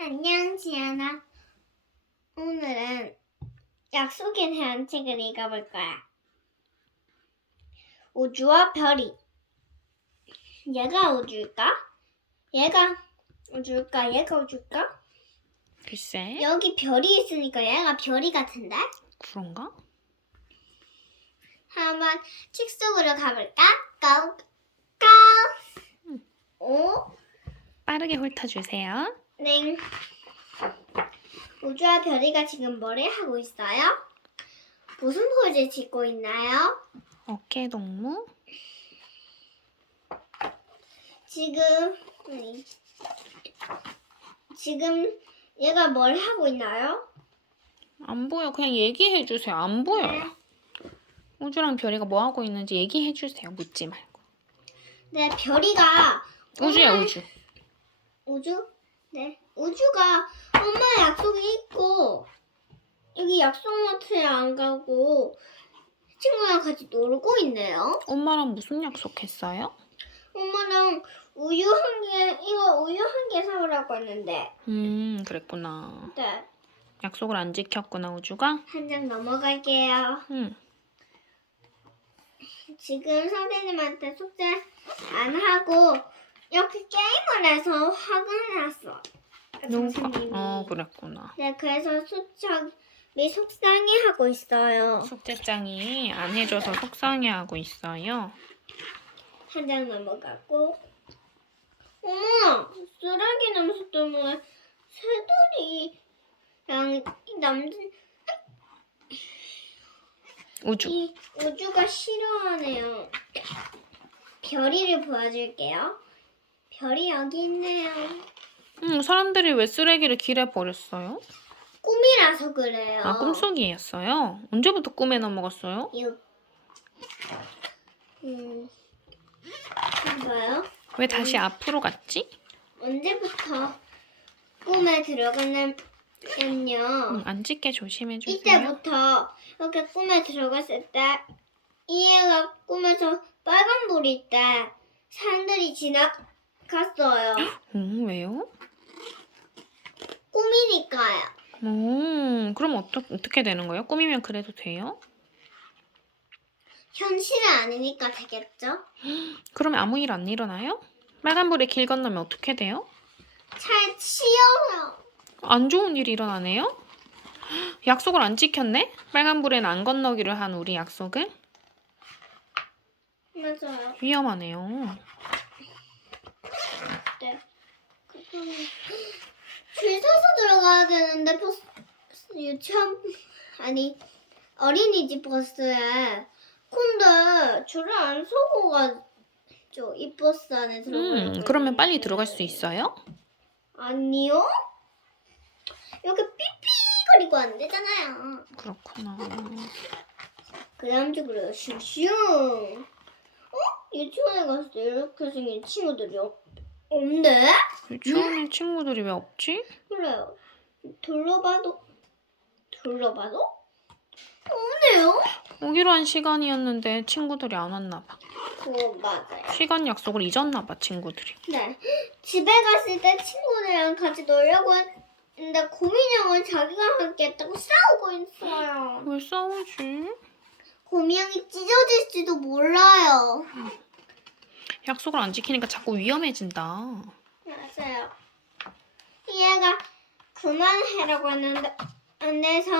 안녕, 지안아. 오늘은 약속에 대한 책을 읽어볼 거야. 우주와 별이. 얘가 우주일까? 얘가 우주일까? 얘가 우주일까? 글쎄. 여기 별이 있으니까 얘가 별이 같은데? 그런가? 한번 책 속으로 가볼까? 고! 고! 음. 오? 빠르게 훑어주세요. 네. 우주와 별이가 지금 뭐를 하고 있어요? 무슨 포즈 짓고 있나요? 어깨 동무. 지금 아니, 지금 얘가 뭘 하고 있나요? 안 보여. 그냥 얘기해 주세요. 안 보여. 네. 우주랑 별이가 뭐 하고 있는지 얘기해 주세요. 묻지 말고. 네, 별이가 우주야 우주. 우주? 네. 우주가 엄마 약속이 있고 여기 약속 마트에 안 가고 친구랑 같이 놀고 있네요. 엄마랑 무슨 약속했어요? 엄마랑 우유 한 개, 이거 우유 한 개 사오라고 했는데, 음 그랬구나. 네. 약속을 안 지켰구나 우주가. 한 장 넘어갈게요. 음. 지금 선생님한테 숙제 안 하고, 이렇게 게임을 해서 화가 났어. 선생님이. 어 그랬구나. 네, 그래서 수첩이 속상해하고 있어요. 숙제장이 안 해줘서 속상해하고 있어요. 한 장 넘어가고. 어머, 쓰레기 냄새 때문에 새들이랑 이 남자, 우주. 이 우주가 싫어하네요. 별이를 보여줄게요. 별이 여기 있네요. 음 사람들이 왜 쓰레기를 길에 버렸어요? 꿈이라서 그래요. 아 꿈속이었어요. 언제부터 꿈에 넘어갔어요? 육. 음. 봐요. 왜 다시 앞으로 갔지? 언제부터 꿈에 들어갔냐면요. 음, 안 찢게 조심해 주세요. 이때부터 이렇게 꿈에 들어갔을 때 이해가 꿈에서 빨간 불이 때 사람들이 지나 갔어요. 음, 왜요? 꿈이니까요. 음, 그럼 어떠, 어떻게 되는 거예요? 꿈이면 그래도 돼요? 현실은 아니니까 되겠죠? 그러면 아무 일 안 일어나요? 빨간불에 길 건너면 어떻게 돼요? 잘 치여요. 안 좋은 일이 일어나네요? 약속을 안 지켰네? 빨간불엔 안 건너기를 한 우리 약속을? 맞아요. 위험하네요. 네. 그거는 줄 서서 들어가야 되는데 버스 유치원 아니 어린이집 버스에 근데 줄을 안 서고 가죠 이 버스 안에 들어가려고 음, 그러면 빨리. 들어갈 수 있어요? 아니요 여기 삐삐거리고 안 되잖아요 그렇구나. 그 다음 쪽으로 슝슝 어? 유치원에 갔을 때 이렇게 생긴 친구들이 없, 없네? 유치원에 친구들이 왜 없지? 그래요. 둘러봐도 둘러봐도 없네요. 오기로 한 시간이었는데 친구들이 안 왔나 봐. 그거 맞아요. 시간 약속을 잊었나 봐, 친구들이. 네. 집에 갔을 때 친구들이랑 같이 놀려고 했는데 고민이 형은 자기가 하겠다고 싸우고 있어요. 왜 싸우지? 고미 형이 찢어질지도 몰라요. 약속을 안 지키니까 자꾸 위험해진다. 맞아요. 얘가 그만해라고 했는데 안 돼서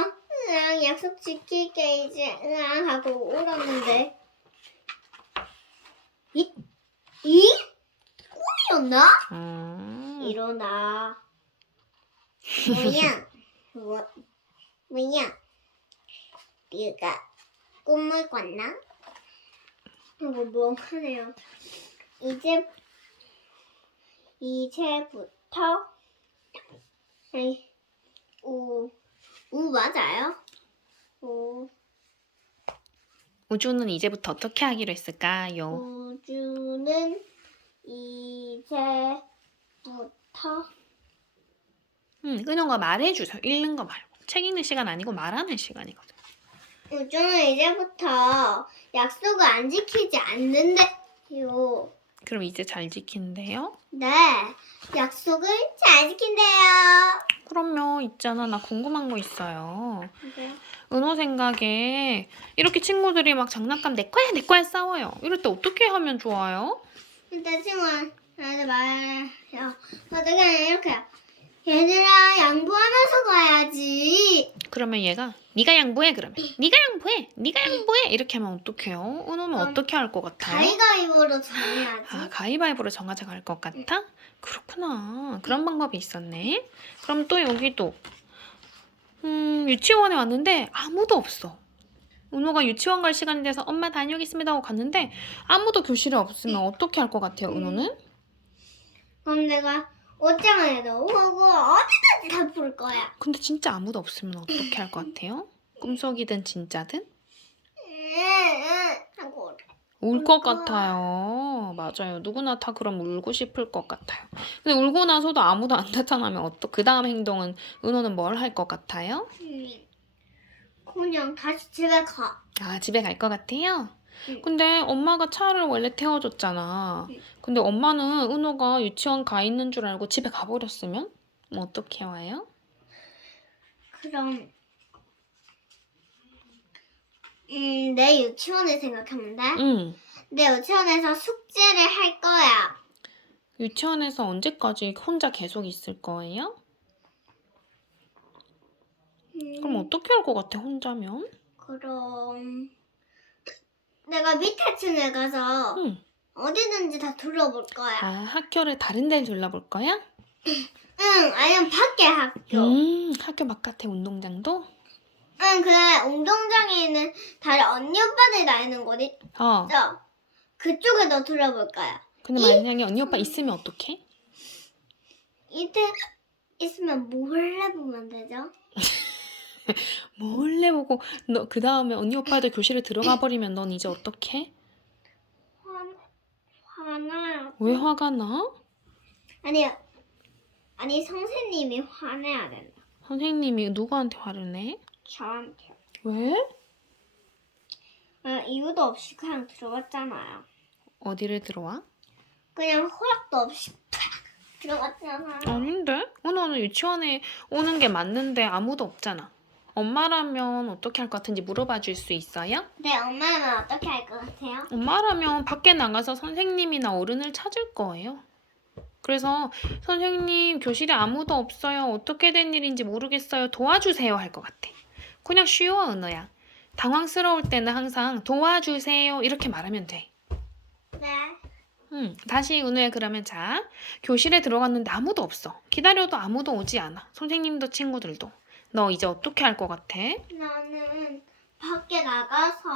으앙 약속 지킬게 이제 으앙 하고 울었는데 이? 이? 꿈이었나? 음. 일어나 뭐야? 뭐, 뭐야? 네가 꿈을 꿨나? 이거 뭐 하네요. 이제 이제부터 우 맞아요? 우, 우주는 이제부터 어떻게 하기로 했을까요? 우주는 이제부터 음, 은영아 말해주세요. 읽는 거 말고. 책 읽는 시간 아니고 말하는 시간이거든. 우주는 이제부터 약속을 안 지키지 않는데요. 그럼 이제 잘 지킨대요? 네, 약속을 잘 지킨대요. 그럼요, 있잖아. 나 궁금한 거 있어요. 그래요? 은호 생각에 이렇게 친구들이 막 장난감 내 거야, 내 거야 싸워요. 이럴 때 어떻게 하면 좋아요? 일단 친구는 나한테 말해요. 어떻게 이렇게요. 얘들아 양보하면서 가야지. 그러면 얘가 네가 양보해 그러면 네가 양보해 네가 양보해 이렇게 하면 어떡해요? 은호는 어떻게 할 것 같아요? 가위가위보로 정해야지. 아 가위바위보로 정하자고 할것 같아? 그렇구나 그런 방법이 있었네 그럼 또 여기도 음 유치원에 왔는데 아무도 없어 은호가 유치원 갈 시간이 돼서 엄마 다녀오겠습니다 하고 갔는데 아무도 교실에 없으면 어떻게 할 것 같아요 은호는? 그럼 내가 옷장에도 하고 어디든지 다 부를 거야. 근데 진짜 아무도 없으면 어떻게 할 것 같아요? 꿈속이든 진짜든? 응응 하고 울것울 거야. 같아요. 맞아요. 누구나 다 그럼 울고 싶을 것 같아요. 근데 울고 나서도 아무도 안 나타나면 어떠? 그 다음 행동은 은호는 뭘 할 것 같아요? 음, 그냥 다시 집에 가. 아 집에 갈 것 같아요. 응. 근데 엄마가 차를 원래 태워줬잖아. 응. 근데 엄마는 은호가 유치원 가 있는 줄 알고 집에 가버렸으면 뭐 어떻게 와요? 그럼 음, 내 유치원을 생각하면 돼. 응. 내 유치원에서 숙제를 할 거야. 유치원에서 언제까지 혼자 계속 있을 거예요? 음, 그럼 어떻게 할 것 같아 혼자면? 그럼 내가 밑에 층에 가서 응. 어디든지 다 둘러볼 거야. 아 학교를 다른 데를 둘러볼 거야? 응, 아니면 밖에 학교. 음, 학교 바깥에 운동장도? 응, 그다음에 운동장에 있는 다른 언니 오빠들이 다니는 곳 있죠? 어. 그쪽에도 둘러볼 거야. 근데 만약에 언니 오빠 있으면 어떡해? 이때 있으면 몰래 보면 되죠? 몰래 보고 너 그 다음에 언니 오빠들 교실에 들어가 버리면 넌 이제 어떡해? 화, 화나요. 왜 화가 나? 아니, 아니 선생님이 화내야 된다. 선생님이 누구한테 화를 내? 저한테. 왜? 어, 이유도 없이 그냥 들어갔잖아요. 어디를 들어와? 그냥 허락도 없이 팍 들어갔잖아요. 아닌데? 오늘은 유치원에 오는 게 맞는데 아무도 없잖아. 엄마라면 어떻게 할 것 같은지 물어봐 줄 수 있어요? 네, 엄마는 어떻게 할 것 같아요? 엄마라면 밖에 나가서 선생님이나 어른을 찾을 거예요. 그래서 선생님 교실에 아무도 없어요. 어떻게 된 일인지 모르겠어요. 도와주세요 할 것 같아. 그냥 쉬워 은호야. 당황스러울 때는 항상 도와주세요 이렇게 말하면 돼. 네. 응, 다시 은호야 그러면 자 교실에 들어갔는데 아무도 없어. 기다려도 아무도 오지 않아. 선생님도 친구들도. 너 이제 어떻게 할 것 같아? 나는 밖에 나가서